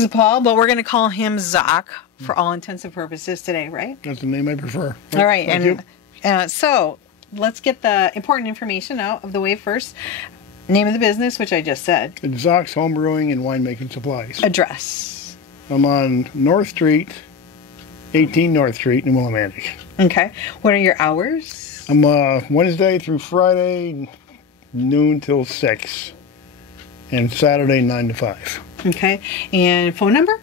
This is Paul, but we're going to call him Zok for all intents and purposes today, right? That's the name I prefer. All right, Thank you. So let's get the important information out of the way first. Name of the business, which I just said. It's Zoks Home Brewing and Winemaking Supplies. Address. I'm on North Street, 18 North Street in Willimantic. Okay. What are your hours? I'm Wednesday through Friday, noon till 6. And Saturday, 9 to 5. Okay. And phone number?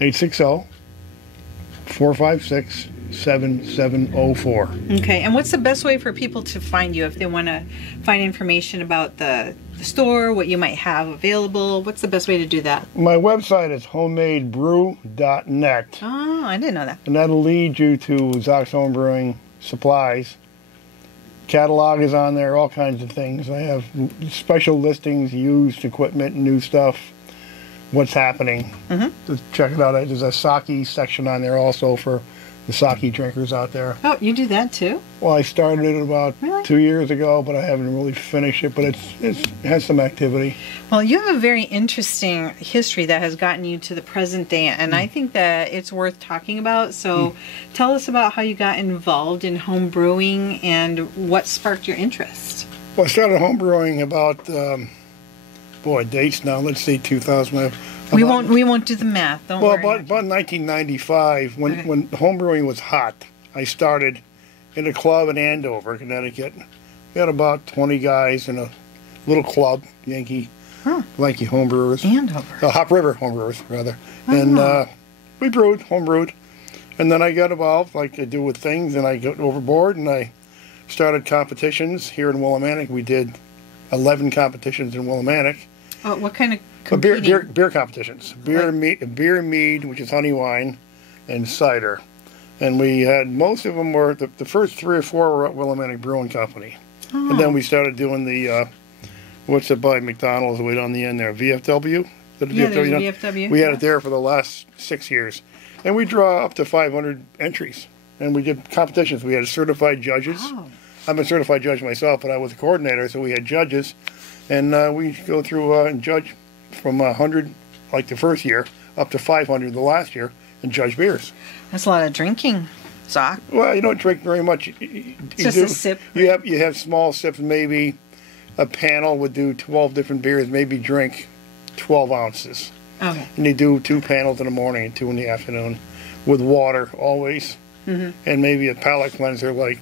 860-456-7704. Okay. And what's the best way for people to find you if they want to find information about the store, what you might have available? What's the best way to do that? My website is homemadebrew.net. Oh, I didn't know that. And that'll lead you to Zoks Home Brewing Supplies. Catalog is on there, all kinds of things. I have special listings, used equipment, new stuff, what's happening. Just check it out. There's a sake section on there also for the sake drinkers out there. Oh, you do that too? Well, I started it about 2 years ago, but I haven't really finished it, but it has some activity. Well, you have a very interesting history that has gotten you to the present day, and I think that it's worth talking about. So tell us about how you got involved in home brewing and what sparked your interest. Well, I started home brewing about, dates now, let's say 2000. We won't do the math. Don't worry. Well, about 1995, when home brewing was hot, I started in a club in Andover, Connecticut. We had about 20 guys in a little club, Yankee home brewers. Andover. Hop River home brewers, rather. And we home brewed. And then I got involved, like I do with things, and I got overboard, and I started competitions here in Willimantic. We did 11 competitions in Willimantic. What kind of beer competitions. Beer and mead, which is honey wine, and cider. And we had, most of them were, the first 3 or 4 were at Willimantic Brewing Company. And then we started doing the, what's it by McDonald's way down the end there, VFW? VFW. We had it there for the last 6 years. And we draw up to 500 entries. And we did competitions. We had certified judges. Wow. I'm a certified judge myself, but I was a coordinator, so we had judges. And we go through and judge from 100, like the first year, up to 500 the last year, and judge beers. That's a lot of drinking, Zok. Well, you don't drink very much. Just a sip. You have small sips, maybe. A panel would do 12 different beers, maybe drink 12 ounces. Okay. And you do 2 panels in the morning and 2 in the afternoon, with water always, and maybe a palate cleanser like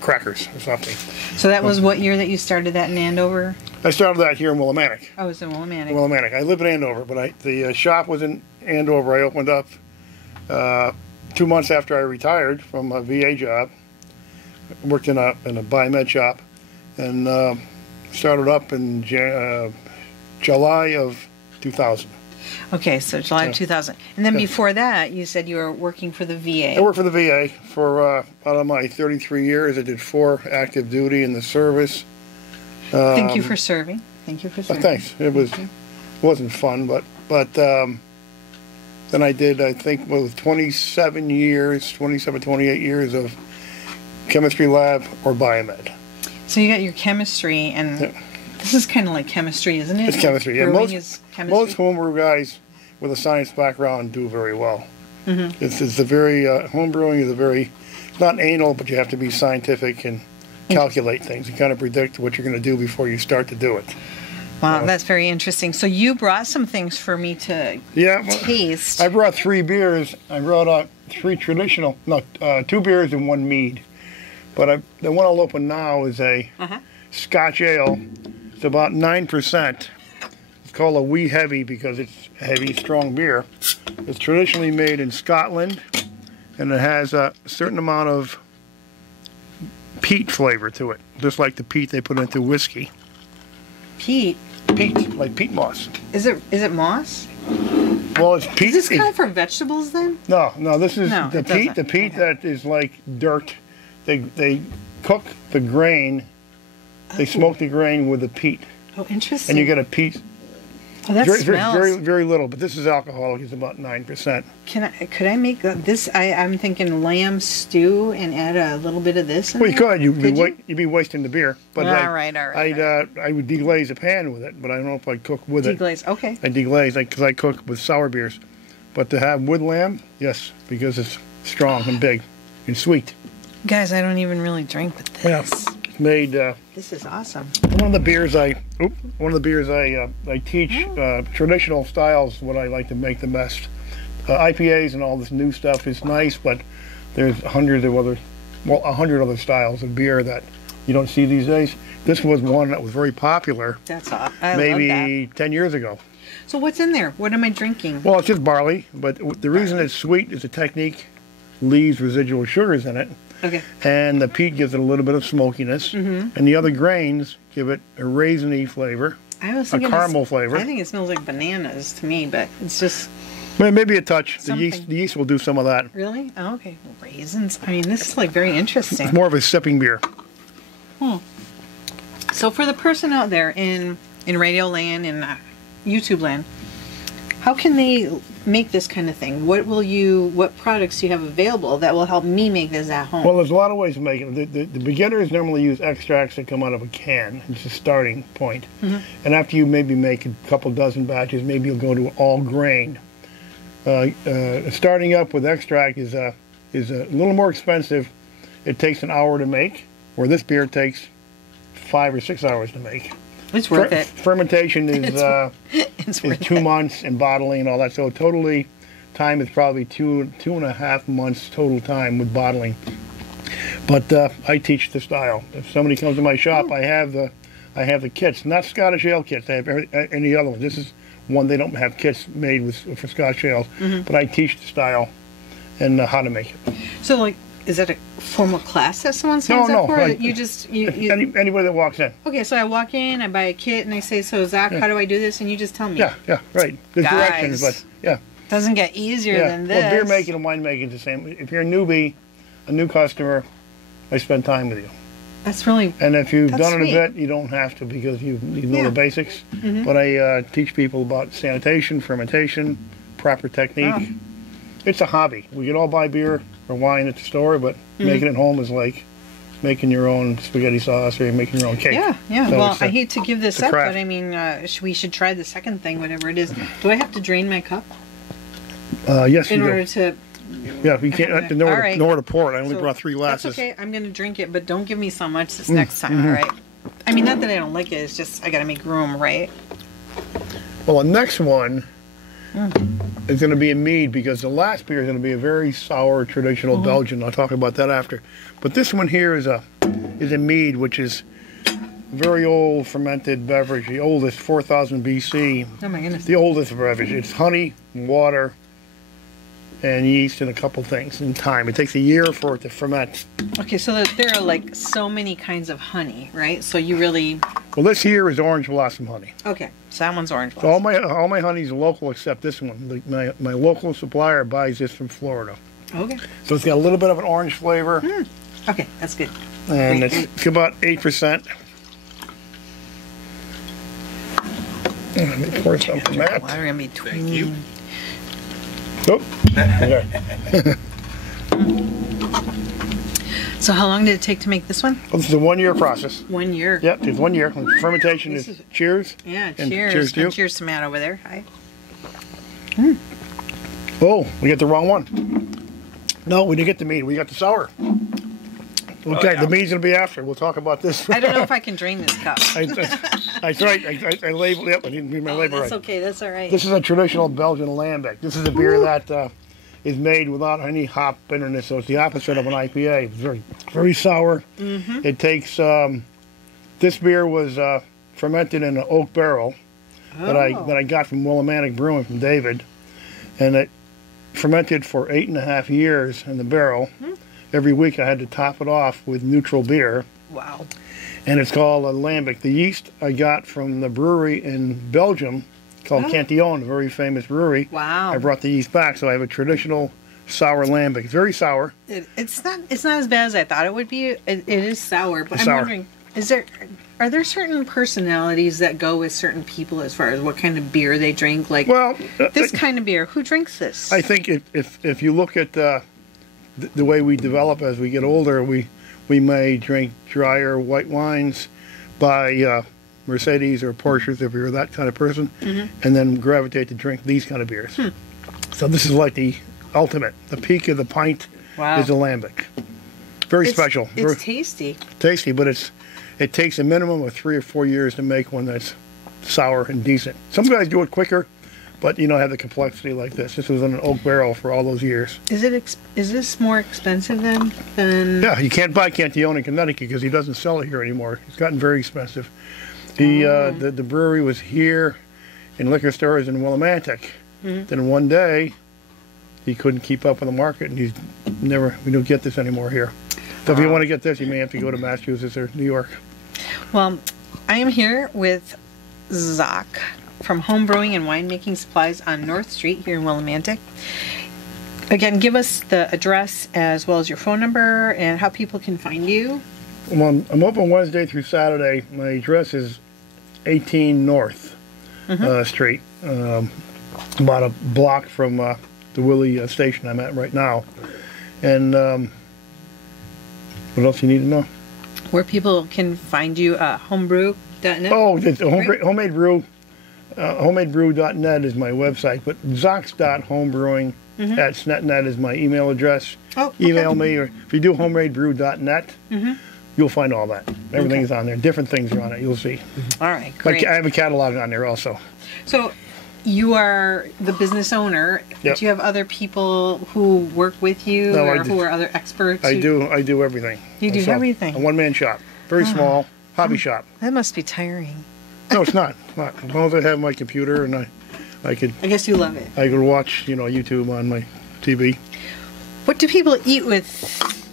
crackers or something. So that was what year that you started that in Andover? I started that here in Willimantic. Oh, it was in Willimantic. Willimantic. I live in Andover, but the shop was in Andover. I opened up 2 months after I retired from a VA job. Worked in a biomed shop, and started up in July of 2000. Okay, so July of 2000. And then before that, you said you were working for the VA. I worked for the VA for out of my 33 years. I did 4 active duty in the service. Thank you for serving. Thank you for serving. Thanks. It wasn't fun, but then I did, I think, 27, 28 years of chemistry lab or biomed. So you got your chemistry, and this is kind of like chemistry, isn't it? It's chemistry, yeah. Most homebrew guys with a science background do very well. It's a very, homebrewing is it's not anal, but you have to be scientific and calculate things and kind of predict what you're going to do before you start to do it. Wow, that's very interesting. So you brought some things for me to taste. I brought 3 beers. I brought out 3 traditional, 2 beers and 1 mead. But the one I'll open now is a Scotch ale. It's about 9%. It's called a wee heavy because it's a heavy, strong beer. It's traditionally made in Scotland, and it has a certain amount of peat flavor to it, just like the peat they put into whiskey. Peat? Peat, like peat moss. Is it moss? Well, it's peat. Is this kind of for vegetables then? No, this is the peat. The peat that is like dirt. They cook the grain. They smoke the grain with the peat. Oh, interesting. And you get a peat. Oh, that smells. Very little, but this is alcoholic. It's about 9%. Could I make this? I'm thinking lamb stew and add a little bit of this in Well, you there? could. You'd be wasting the beer. But all right. I would deglaze a pan with it, but I don't know if I'd cook with it. Deglaze, okay. I deglaze because I cook with sour beers. But to have with lamb, yes, because it's strong and big and sweet. Guys, I don't even really drink with this. Yeah, it's made. This is awesome. One of the beers I teach traditional styles. What I like to make the best. IPAs and all this new stuff is nice, but there's hundreds of other, 100 other styles of beer that you don't see these days. This was one that was very popular. That's awesome. I maybe love that. 10 years ago. So what's in there? What am I drinking? Well, it's just barley, but the reason it's sweet is the technique leaves residual sugars in it. Okay. And the peat gives it a little bit of smokiness, and the other grains give it a raisiny flavor, a caramel flavor. I think it smells like bananas to me, but it's just... Maybe a touch. The something. yeast will do some of that. Really? Oh, okay. Raisins. I mean, this is like very interesting. It's more of a sipping beer. So for the person out there in radio land and YouTube land, how can they make this kind of thing? What products do you have available that will help me make this at home? Well, there's a lot of ways of making it. The beginners normally use extracts that come out of a can. It's a starting point. And after you maybe make a couple dozen batches, maybe you'll go to all grain. Starting up with extract is a little more expensive. It takes an hour to make, where this beer takes 5 or 6 hours to make. It's worth it. Fermentation is It's 2 months, and bottling and all that. So totally, time is probably 2.5 months total time with bottling. But I teach the style. If somebody comes to my shop, I have the kits, not Scottish ale kits. I have any other ones. This is one they don't have kits made for Scotch ales, but I teach the style and how to make it. So, like, is that a formal class that someone signs up for? Like, you just anybody that walks in. Okay, so I walk in, I buy a kit, and I say, "So Zach, how do I do this?" And you just tell me. Yeah, right. There's directions, but yeah. Doesn't get easier than this. Well, beer making and wine making is the same. If you're a newbie, a new customer, I spend time with you. That's really. And if you've done sweet. it a bit, you don't have to because you know the basics. But I teach people about sanitation, fermentation, proper technique. Oh. It's a hobby. We can all buy beer or wine at the store, but making it at home is like making your own spaghetti sauce or making your own cake. Yeah. So well, I hate to give this up, craft. but I mean, we should try the second thing, whatever it is. Do I have to drain my cup Yes, in you order do. to? Yeah, you can't nowhere to pour it. I only So, brought 3 glasses. That's okay. I'm gonna drink it, but don't give me so much this next time. All right. I mean, not that I don't like it. It's just I gotta make room, right? Well, the next one is going to be a mead, because the last beer is going to be a very sour traditional Belgian. I'll talk about that after. But this one here is a mead, which is a very old fermented beverage. The oldest, 4000 BC. Oh my goodness. The oldest beverage. It's honey, water, and yeast, and a couple things in time. It takes a year for it to ferment. Okay, so there are like so many kinds of honey, right? So you really. Well, this here is orange blossom honey. Okay, so that one's orange So blossom. all my honey is local except this one. My local supplier buys this from Florida. Okay. So it's got a little bit of an orange flavor. Okay, that's good. And it's about 8%. Let me pour some from that. Water in between. Thank you. Oh, okay. So how long did it take to make this one? Well, this is a 1-year process. 1 year. Yep, it's 1 year. Fermentation is cheers. Yeah, And cheers. cheers to you. And cheers to Matt over there. Hi. Oh, we got the wrong one. No, we didn't get the mead. We got the sour. Okay, the mead's going to be after. We'll talk about this. I don't know if I can drain this cup. That's right. I labeled it. I didn't read my label That's right. okay. That's all right. This is a traditional Belgian lambic. This is a beer that is made without any hop bitterness, so it's the opposite of an IPA. It's very, very sour. It takes, this beer was fermented in an oak barrel that I got from Willimantic Brewing from David, and it fermented for 8.5 years in the barrel. Every week I had to top it off with neutral beer. Wow. And it's called a lambic. The yeast I got from the brewery in Belgium called Cantillon, a very famous brewery. Wow. I brought the yeast back, so I have a traditional sour lambic. It's very sour. It's not as bad as I thought it would be. It is sour, but It's I'm sour. wondering, Are there certain personalities that go with certain people as far as what kind of beer they drink? Like, Well, this kind of beer, who drinks this? I think if you look at the way we develop as we get older, we may drink drier white wines by Mercedes or Porsches if you're that kind of person, and then gravitate to drink these kind of beers. So this is like the ultimate. The peak of the pint is a lambic. Very special. It's tasty. Tasty, but it takes a minimum of 3 or 4 years to make one that's sour and decent. Some guys do it quicker, but you don't have the complexity like this. This was in an oak barrel for all those years. Is this more expensive than? Yeah, you can't buy Cantillon in Connecticut because he doesn't sell it here anymore. It's gotten very expensive. The brewery was here in liquor stores in Willimantic. Then one day he couldn't keep up with the market, and we don't get this anymore here. So if you want to get this, you may have to go to Massachusetts or New York. Well, I am here with Zoks from Home Brewing and Winemaking Supplies on North Street here in Willimantic. Again, give us the address as well as your phone number and how people can find you. Well, I'm open Wednesday through Saturday. My address is 18 North Street, about a block from the Willie station I'm at right now. And what else you need to know? Where people can find you, homebrew.net? Oh, it's homemade brew. Homemade.brew.net is my website, but zoks.homebrewing@snetnet is my email address. Oh, okay. Email me, or if you do homemadebrew.net, you'll find all that. Everything's on there. Different things are on it. You'll see. All right, great. I have a catalog on there also. So you are the business owner. Yep. Do you have other people who work with you or who are other experts? I do everything. You do everything? A one-man shop. Very small. Hobby shop. That must be tiring. No, it's not. As long as I have my computer and I guess you love it. I could watch, YouTube on my TV. What do people eat with,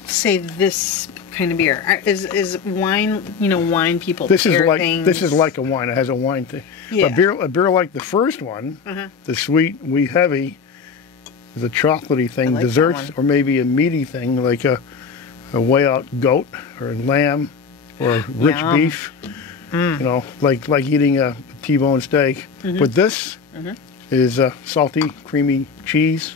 say, this kind of beer? Is wine, wine people This is like things? This is like a wine. It has a wine thing. Yeah. A beer like the first one, the sweet, wheat heavy, is a chocolately thing. like Desserts, or maybe a meaty thing like a way out goat or lamb or rich beef. Like eating a T-bone steak. But this is salty, creamy cheese.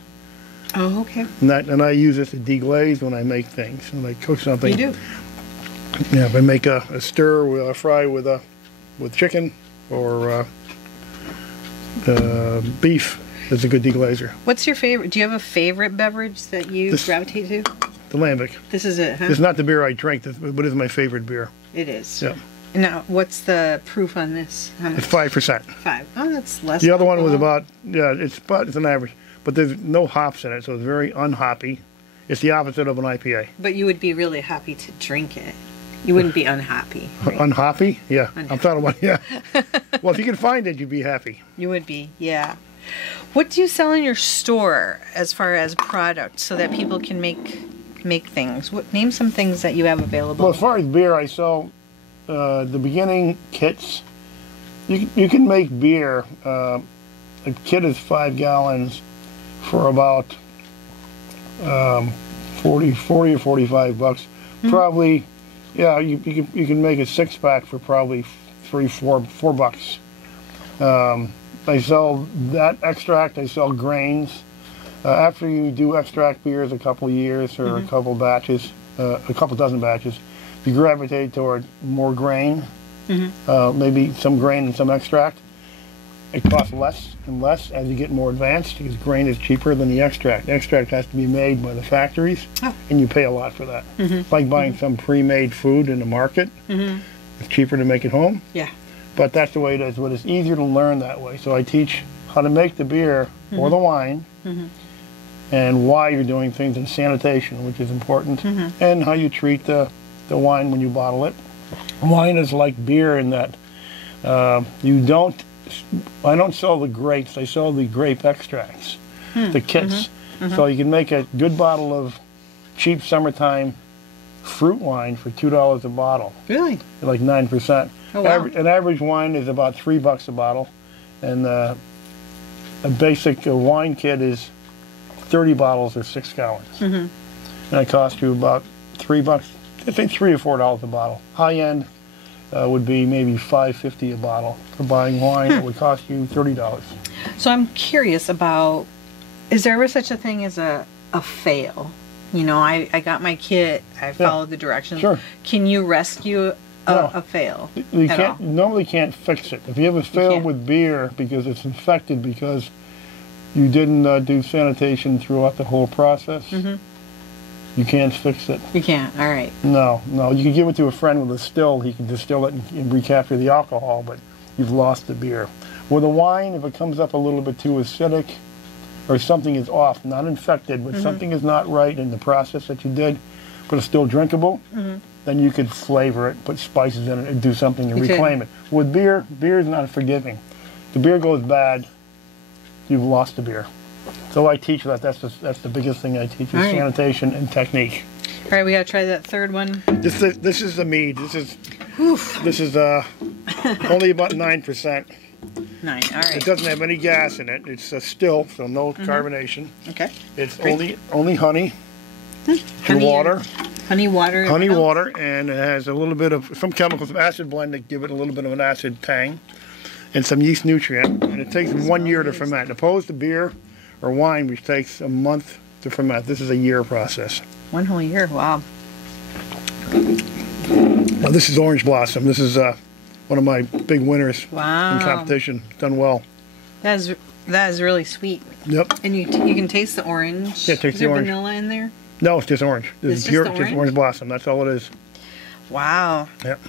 Oh, okay. And I use this to deglaze when I make things. When I cook something. You do? Yeah, if I make a stir, a fry with chicken or beef, it's a good deglazer. What's your favorite? Do you have a favorite beverage that you gravitate to? The lambic. This is it, huh? It's not the beer I drink, but it's my favorite beer. It is. Yeah. Now, what's the proof on this? How much? It's 5%. 5. Oh, that's less. The other one was alcohol. it's an average, but there's no hops in it, so it's very unhoppy. It's the opposite of an IPA. But you would be really happy to drink it. You wouldn't be unhappy. Right? Unhoppy? Yeah. I'm talking about, yeah. Well, if you can find it, you'd be happy. You would be, yeah. What do you sell in your store as far as product so that people can make things? Name some things that you have available. Well, as far as beer, I sell the beginning kits. You can make beer. A kit is 5 gallons for about 40 or 45 bucks. Probably, yeah. You can make a 6-pack for probably $4 bucks. I sell that extract. I sell grains. After you do extract beers a couple of years or a couple batches, a couple dozen batches, you gravitate toward more grain, maybe some grain and some extract. It costs less and less as you get more advanced because grain is cheaper than the extract. The extract has to be made by the factories, and you pay a lot for that. It's like buying some pre-made food in the market. It's cheaper to make it home. Yeah. But that's the way it is. But it's easier to learn that way. So I teach how to make the beer or the wine, and why you're doing things in sanitation, which is important, and how you treat the wine when you bottle it. Wine is like beer in that I don't sell the grapes, I sell the grape extracts, the kits. So you can make a good bottle of cheap summertime fruit wine for $2 a bottle. Really? Like 9%. Oh, wow. An average wine is about $3 a bottle, and a basic wine kit is 30 bottles or 6 gallons. And it costs you about $3, I think $3 or $4 a bottle. High end, would be maybe $5.50 a bottle. For buying wine, it would cost you $30. So I'm curious about, is there ever such a thing as a fail? You know, I got my kit, I followed the directions. Sure. Can you rescue a fail? You normally can't fix it. If you have a fail with beer because it's infected because you didn't do sanitation throughout the whole process, you can't fix it. You can't, all right. No. You can give it to a friend with a still. He can distill it and recapture the alcohol, but you've lost the beer. With a wine, if it comes up a little bit too acidic or something is off, not infected, but something is not right in the process that you did, but it's still drinkable, then you could flavor it, put spices in it, and do something and reclaim it. With beer, beer is not forgiving. The beer goes bad, you've lost the beer. So I teach that. That's the biggest thing I teach is sanitation and technique. All right, we gotta try that third one. This is the mead. This is only about 9%. 9. All right. It doesn't have any gas in it. It's still, so no carbonation. Okay. It's only honey and water. Honey, water. Honey, water, and it has a little bit of some chemicals, some acid blend that give it a little bit of an acid tang, and some yeast nutrient. And it takes 1 year to ferment, opposed to beer or wine, which takes a month to ferment. This is a year process. 1 whole year. Wow. Now this is Orange Blossom. This is one of my big winners in competition. Done well. That is really sweet. Yep. And you can taste the orange. Yeah, taste the orange. Is there vanilla in there? No, it's just orange. It's pure, just Orange Blossom. That's all it is. Wow. Yep.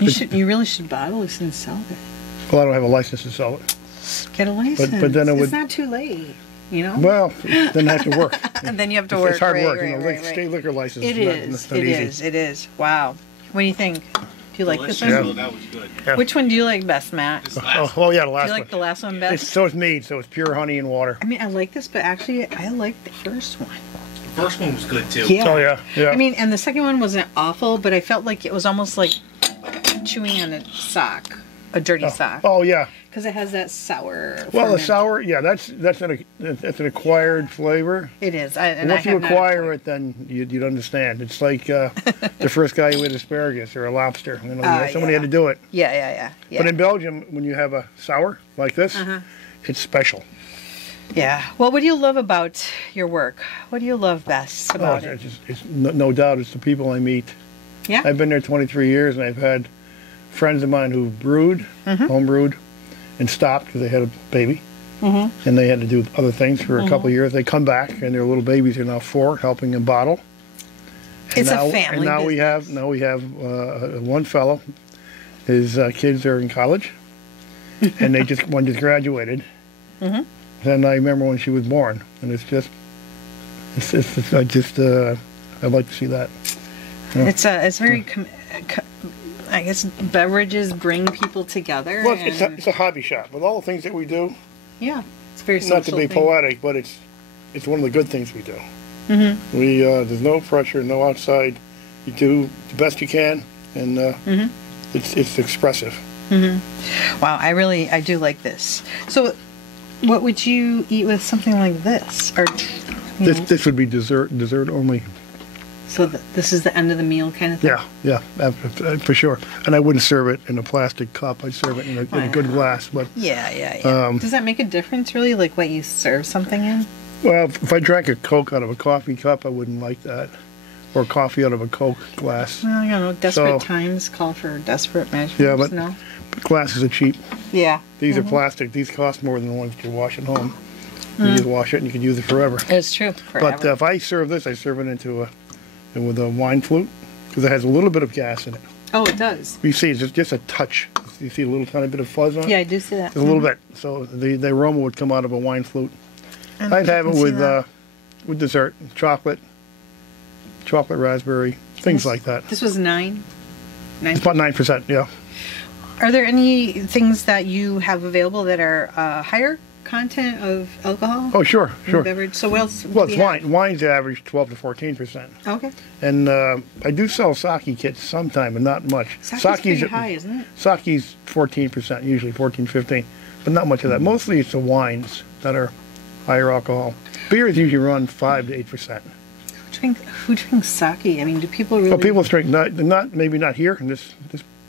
You really should bottle this and sell it. Well, I don't have a license to sell it. Get a license. But then it's not too late. You know? Well, then I have to work. And then you have to work. It's hard work, right. State liquor license. It is. Wow. What do you think? Do you like this one? Yeah. That was good. Yeah. Which one do you like best, Matt? The last one. Do you like the last one best? So it's mead, so it's pure honey and water. I mean, I like this, but actually, I like the first one. The first one was good too. Yeah. Oh yeah. I mean, and the second one wasn't awful, but I felt like it was almost like chewing on a sock, a dirty sock. Oh yeah. Because it has that sour. Well, the sour, that's an acquired flavor. It is. Once you acquire it, then you'd understand. It's like the first guy who ate asparagus or a lobster. You know, somebody had to do it. Yeah. But in Belgium, when you have a sour like this, it's special. Yeah. Well, what do you love about your work? What do you love best about it? It's no doubt it's the people I meet. Yeah. I've been there 23 years, and I've had friends of mine who brewed, home brewed, and stopped because they had a baby, and they had to do other things for a couple of years. They come back, and their little babies are now 4, helping them bottle. And it's a family. And now business. we have one fellow. His kids are in college, and one just graduated. And I remember when she was born, and I'd like to see that. Yeah. It's very. I guess beverages bring people together. Well, it's a hobby shop with all the things that we do. Yeah, it's very social. Not to be poetic, but it's one of the good things we do. We there's no pressure, no outside. You do the best you can, and it's expressive. Wow, I do like this. So, what would you eat with something like this? Or this would be dessert only. So this is the end of the meal kind of thing? Yeah, for sure. And I wouldn't serve it in a plastic cup. I'd serve it in a good glass. But yeah. Does that make a difference, really, like what you serve something in? Well, if I drank a Coke out of a coffee cup, I wouldn't like that. Or coffee out of a Coke glass. Well, you know, desperate times call for desperate measures. Yeah, but no? glasses are cheap. Yeah. These are plastic. These cost more than the ones that you wash at home. You just wash it and you can use it forever. It's true. Forever. But if I serve this, I serve it into with a wine flute because it has a little bit of gas in it. Oh, it does. You see, it's just a touch. You see a little tiny bit of fuzz on it? Yeah, I do see that. Just a little bit. So the aroma would come out of a wine flute. I'd have it with dessert, chocolate raspberry, things like that. This was 9? It's about 9%, yeah. Are there any things that you have available that are higher content of alcohol? Oh, sure. Beverage. So what else? Well, it's wine. Wine's average 12 to 14%. Okay. And I do sell sake kits sometime, but not much. Sake's pretty high, isn't it? Sake's 14%, usually 14, 15, but not much of that. Mostly it's the wines that are higher alcohol. Beers usually run 5 to 8%. Who drinks sake? I mean, do people really? Well, people drink maybe not here in this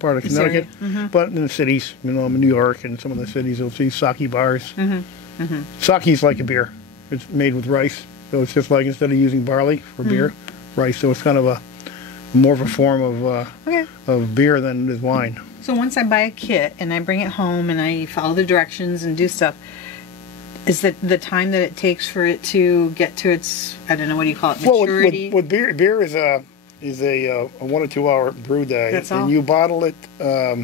part of This area. Connecticut. But in the cities, you know, in New York and some of the cities, you'll see sake bars. Sake is like a beer. It's made with rice. So it's just like, instead of using barley for beer, rice. So it's kind of a more of a form of beer than it is wine. So once I buy a kit and I bring it home and I follow the directions and do stuff, is that the time that it takes for it to get to its, I don't know, what do you call it, maturity? Well, with beer is a 1 or 2 hour brew day. That's all. And you bottle it 4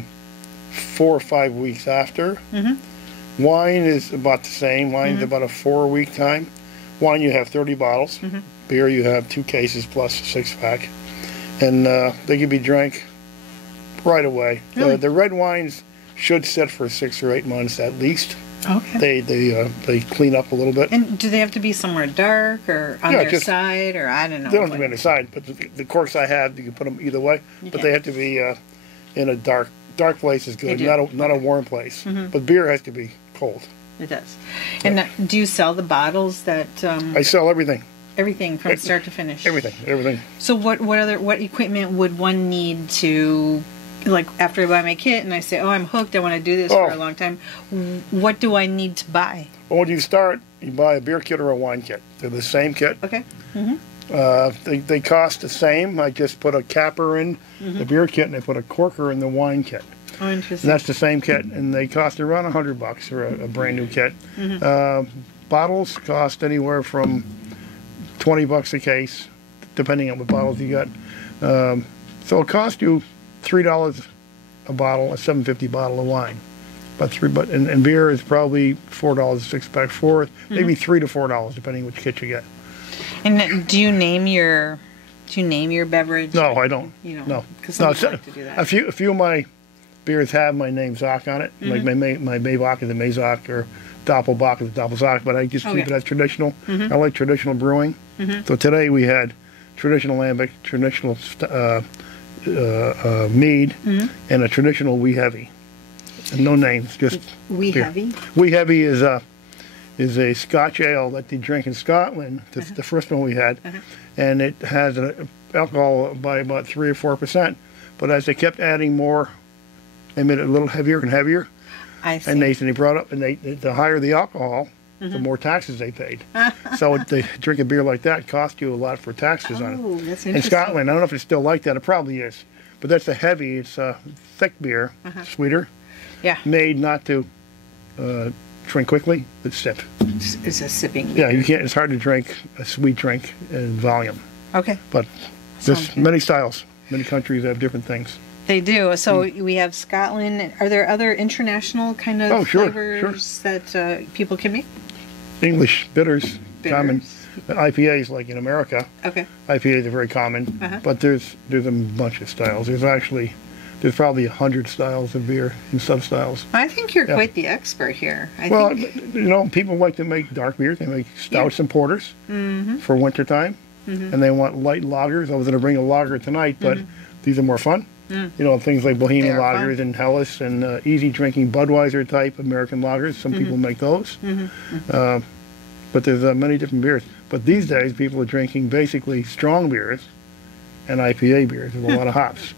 or 5 weeks after. Wine is about the same. Wine's about a 4-week time. Wine, you have 30 bottles. Beer, you have 2 cases plus a 6-pack. And they can be drank right away. Really? The red wines should sit for 6 or 8 months at least. Okay. They clean up a little bit. And do they have to be somewhere dark or on their side, or I don't know? They don't have to be on the side, but the corks I have, you can put them either way. But they have to be in a dark place is good, not a warm place. But beer has to be cold. It does. And do you sell the bottles that? I sell everything. Everything from start to finish. Everything. So what equipment would one need to, like, after I buy my kit and I say, oh, I'm hooked, I want to do this for a long time, what do I need to buy? Well, when you start, you buy a beer kit or a wine kit. They're the same kit. Okay. They cost the same. I just put a capper in the beer kit and I put a corker in the wine kit. Oh, interesting. And that's the same kit, and they cost around $100 for a brand new kit. Bottles cost anywhere from $20 a case, depending on what bottles you got. So it'll cost you $3 a bottle, a $7.50 bottle of wine. And beer is probably $4 a 6-pack, maybe $3 to $4, depending which kit you get. And do you name your beverage? No, I don't. You don't? No, Because some people like to do that. A few of my beers have my name Zok on it. Like my Maybach is a Mayzok, or Doppelbock is a Doppelzock, but I just keep it as traditional. I like traditional brewing. So today we had traditional lambic, traditional mead, and a traditional wee heavy. And no names, just Wee beer. heavy? Wee heavy is a Scotch ale that they drink in Scotland. That's the first one we had, and it has an alcohol by about 3 or 4%. But as they kept adding more, they made it a little heavier and heavier. I see. And they brought up, and the higher the alcohol, the more taxes they paid. So to drink a beer like that cost you a lot for taxes on it. Oh, that's interesting. In Scotland, I don't know if it's still like that. It probably is. But that's a heavy. It's a thick beer, sweeter. Yeah. Made not to drink quickly, but sip. It's a sipping beer. Yeah, you can't. It's hard to drink a sweet drink in volume. Okay. But there's many styles. Many countries have different things. They do. So we have Scotland. Are there other international kind of flavors that people can make? English bitters. Common. IPAs, like in America. Okay. IPAs are very common, but there's a bunch of styles. There's probably 100 styles of beer and sub-styles. I think you're quite the expert here. Well, you know, people like to make dark beers. They make stouts and porters for wintertime, and they want light lagers. I was going to bring a lager tonight, but these are more fun. You know, things like Bohemian lagers and Helles and easy drinking Budweiser type American lagers. Some people make those. But there's many different beers. But these days, people are drinking basically strong beers and IPA beers with a lot of hops.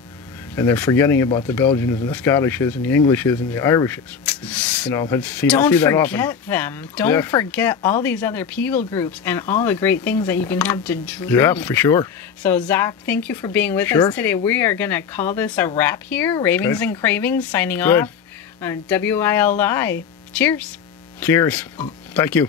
And they're forgetting about the Belgians and the Scottishes and the Englishes and the Irishes. You know, you don't see that often. Don't forget them. Don't forget all these other people groups and all the great things that you can have to drink. Yeah, for sure. So, Zok, thank you for being with us today. We are going to call this a wrap here. Ravings and Cravings signing off on WILI. Cheers. Cheers. Thank you.